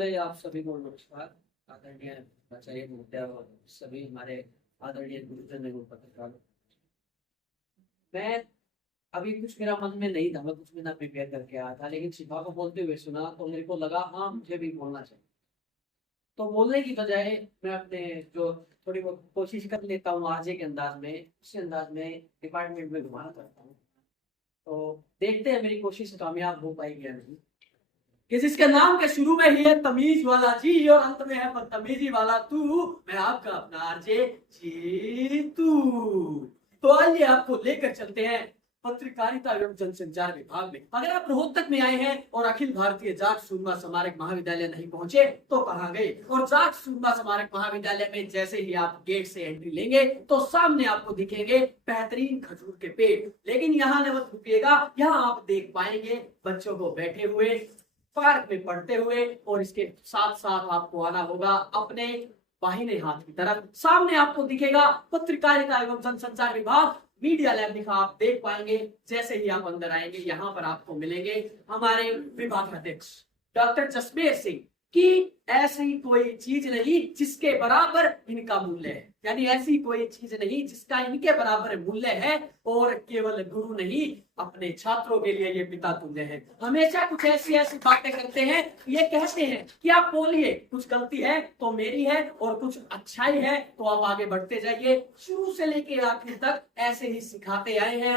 पहले आप सभी को नमस्कार। आदरणीय आचार्य महोदय और सभी हमारे आदरणीय गुरुजन एवं पत्रकार। मैं अभी कुछ मेरा मन में नहीं था, मैं कुछ भी ना प्रिपेयर करके आया था, लेकिन शिफा को बोलते हुए सुना तो मेरे को लगा हाँ मुझे भी बोलना चाहिए। तो बोलने की बजाय मैं अपने जो थोड़ी बहुत कोशिश कर लेता हूँ आज के अंदाज में, उसी अंदाज में डिपार्टमेंट में घुमाना चाहता हूँ। तो देखते हैं मेरी कोशिश कामयाब हो पाएगी या नहीं। कि जिसके नाम के शुरू में ही है तमीज वाला जी और अंत में है बदतमीजी वाला तू, मैं आपका अपना आरजे जीतू। तो आइए आपको लेकर चलते हैं पत्रकारिता एवं जनसंचार विभाग में। अगर आप रोहतक में आए हैं और अखिल भारतीय जाट सूरमा स्मारक महाविद्यालय नहीं पहुंचे तो कहां गए। और जाट सूरमा स्मारक महाविद्यालय में जैसे ही आप गेट से एंट्री लेंगे तो सामने आपको दिखेंगे बेहतरीन खजूर के पेड़। लेकिन यहाँ न मत रुकिएगा, यहाँ आप देख पाएंगे बच्चों को बैठे हुए पार्क में पढ़ते हुए, और इसके साथ साथ आपको आना होगा अपने बाहिने हाथ की तरफ। सामने आपको दिखेगा पत्रकारिता एवं जनसंचार विभाग मीडिया लैब लिखा आप देख पाएंगे। जैसे ही आप अंदर आएंगे यहाँ पर आपको मिलेंगे हमारे विभाग अध्यक्ष डॉक्टर जसमेर सिंह की ऐसी कोई चीज नहीं जिसके बराबर इनका मूल्य है, यानी ऐसी कोई चीज नहीं जिसका इनके बराबर मूल्य है। और केवल गुरु नहीं, अपने छात्रों के लिए ये पिता तुल्य है। हमेशा कुछ ऐसी ऐसी बातें करते हैं, ये कहते हैं कि आप बोलिए, कुछ गलती है तो मेरी है और कुछ अच्छाई है तो आप आगे बढ़ते जाइए। शुरू से लेकर आखिर तक ऐसे ही सिखाते आए हैं,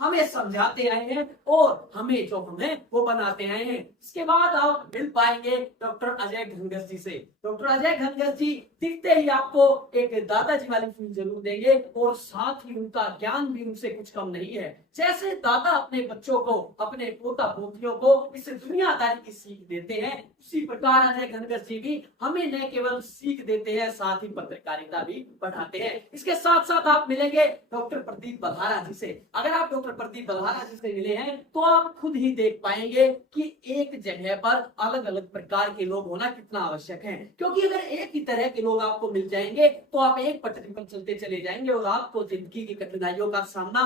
हमें समझाते आए हैं और हमें जो हमें वो बनाते आए हैं। इसके बाद आप मिल पाएंगे डॉक्टर अजय घनघस जी से। डॉक्टर अजय घनघस जी दिखते ही आपको एक दादाजी वाली फील जरूर देंगे और साथ ही उनका ज्ञान भी उनसे कुछ कम नहीं है। जैसे दादा अपने बच्चों को, अपने पोता पोतियों को इस दुनियादारी की सीख देते हैं, उसी प्रकार अजय घनघस जी भी हमें न केवल सीख देते हैं, साथ ही पत्रकारिता भी पढ़ाते हैं। इसके साथ साथ आप मिलेंगे डॉक्टर प्रदीप बल्हारा जी से। अगर आप डॉक्टर प्रदीप बल्हारा जी से मिले हैं तो आप खुद ही देख पाएंगे कि एक जगह पर अलग अलग प्रकार के लोग होना कितना आवश्यक है। क्योंकि अगर एक ही तरह के लोग आपको मिल जाएंगे तो आप एक पटरी पर चलते चले जाएंगे और आपको जिंदगी की कठिनाइयों का सामना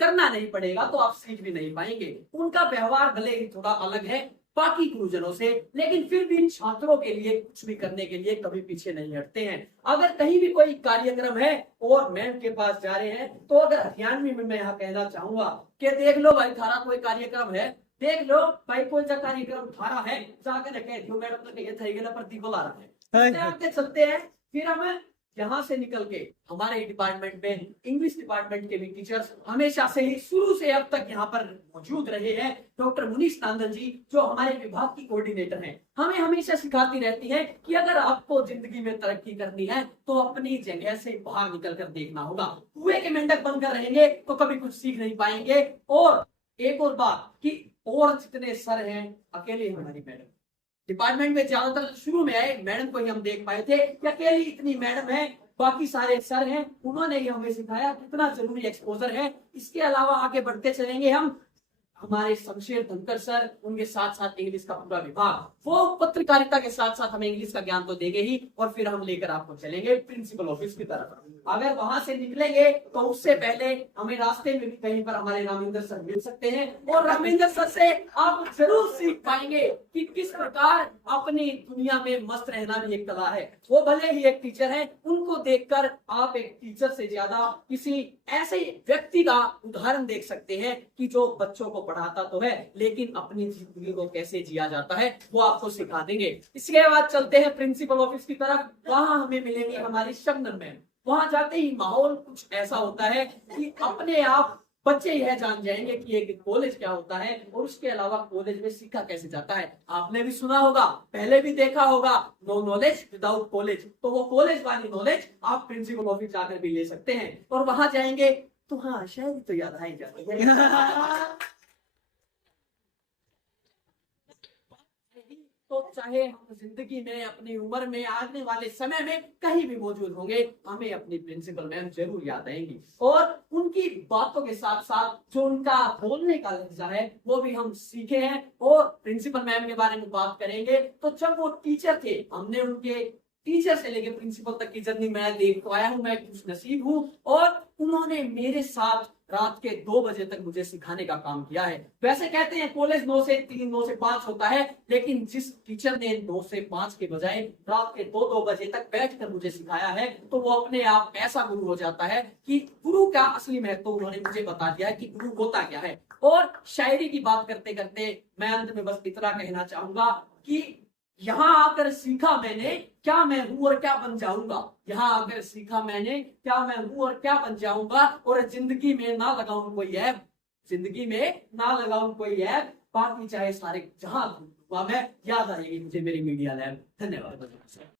करना नहीं पड़ेगा, तो आप सीख भी नहीं पाएंगे। उनका व्यवहार भले ही थोड़ा अलग है बाकी गुरुजनों से, लेकिन फिर भी छात्रों के लिए कुछ भी करने के लिए कभी पीछे नहीं हटते हैं। अगर कहीं भी कोई कार्यक्रम है और मैम के पास जा रहे हैं तो अगर हरियाणवी में मैं यहाँ कहना चाहूंगा कि देख लो भाई थारा कोई कार्यक्रम है, देख लो भाई कोई सा कार्यक्रम थारा है, जाकर कह दियो मैडम तो ये थई गेला प्रदीप बुला रहा है। आगे चलते हैं, फिर हम यहाँ से निकल के हमारे डिपार्टमेंट में इंग्लिश डिपार्टमेंट के भी टीचर्स हमेशा से ही शुरू से अब तक यहाँ पर मौजूद रहे हैं। डॉक्टर मुनीष नंदन जी जो हमारे विभाग की कोऑर्डिनेटर हैं, हमें हमेशा सिखाती रहती है कि अगर आपको जिंदगी में तरक्की करनी है तो अपनी जगह से बाहर निकल कर देखना होगा। कुएं के मेंढक बनकर रहेंगे तो कभी कुछ सीख नहीं पाएंगे। और एक और बात कि और जितने सर हैं अकेले हमारी मैडम डिपार्टमेंट में ज्यादातर शुरू में आए मैडम को ही हम देख पाए थे कि अकेली इतनी मैडम है, बाकी सारे सर हैं, उन्होंने ही हमें सिखाया कितना जरूरी एक्सपोजर है। इसके अलावा आगे बढ़ते चलेंगे हम, हमारे शमशेर धनकर सर, उनके साथ साथ इंग्लिश का पूरा विभाग, वो पत्रकारिता के साथ साथ हमें इंग्लिश का ज्ञान तो देंगे ही, और फिर हम लेकर आपको चलेंगे प्रिंसिपल ऑफिस की तरफ। अगर वहां से निकलेंगे तो उससे पहले हमें रास्ते में भी कहीं पर हमारे रामेंद्र सर मिल सकते हैं, और रामेंद्र सर से आप जरूर सीख पाएंगे कि किस प्रकार अपनी दुनिया में मस्त रहना भी एक कला है। वो भले ही एक टीचर है, उनको देखकर आप एक टीचर से ज्यादा किसी ऐसे व्यक्ति का उदाहरण देख सकते हैं कि जो बच्चों को पढ़ाता तो है लेकिन अपनी जिंदगी को कैसे जिया जाता है वो आपको सिखा देंगे। इसके बाद चलते हैं प्रिंसिपल ऑफिस की तरफ, वहां हमें मिलेंगे हमारी शबनम मैम। वहां जाते ही माहौल कुछ ऐसा होता है कि अपने आप बच्चे यह जान जाएंगे कि एक कॉलेज क्या होता है और उसके अलावा कॉलेज में सीखा कैसे जाता है। आपने भी सुना होगा, पहले भी देखा होगा, नो नॉलेज विदाउट कॉलेज, तो वो कॉलेज वाली नॉलेज आप प्रिंसिपल ऑफिस जाकर भी ले सकते हैं। और वहां जाएंगे तो हाँ शायद तो याद आ ही जाता है। तो चाहे हम जिंदगी में, अपनी उम्र में, आने वाले समय में कहीं भी मौजूद होंगे, हमें अपनी प्रिंसिपल मैम जरूर याद आएंगी। और उनकी बातों के साथ साथ जो उनका बोलने का लहजा है वो भी हम सीखे हैं। और प्रिंसिपल मैम के बारे में बात करेंगे तो जब वो टीचर थे, हमने उनके टीचर से लेकर प्रिंसिपल तक की जर्नी मैं देख पाया हूँ, मैं खुश नसीब हूँ। और उन्होंने मेरे साथ रात के 2 बजे तक मुझे सिखाने का काम किया है। वैसे कहते हैं कॉलेज 9 से 3, 9 से 5 होता है, लेकिन जिस टीचर ने 9 से 5 के बजाय रात के 2 बजे तक बैठकर मुझे सिखाया है, तो वो अपने आप ऐसा गुरु हो जाता है कि गुरु का असली महत्व उन्होंने मुझे बता दिया है कि गुरु होता क्या है। और शायरी की बात करते करते मैं अंत में बस इतना कहना चाहूंगा कि यहाँ आकर सीखा मैंने क्या मैं हूं और क्या बन जाऊंगा। यहाँ आकर सीखा मैंने क्या मैं हूं और क्या बन जाऊंगा। और जिंदगी में ना लगाऊं कोई ऐप, जिंदगी में ना लगाऊं कोई ऐप, बाकी चाहे सारे जहां घूमूंगा मैं, याद आएगी मुझे मेरी मीडिया लैब। धन्यवाद।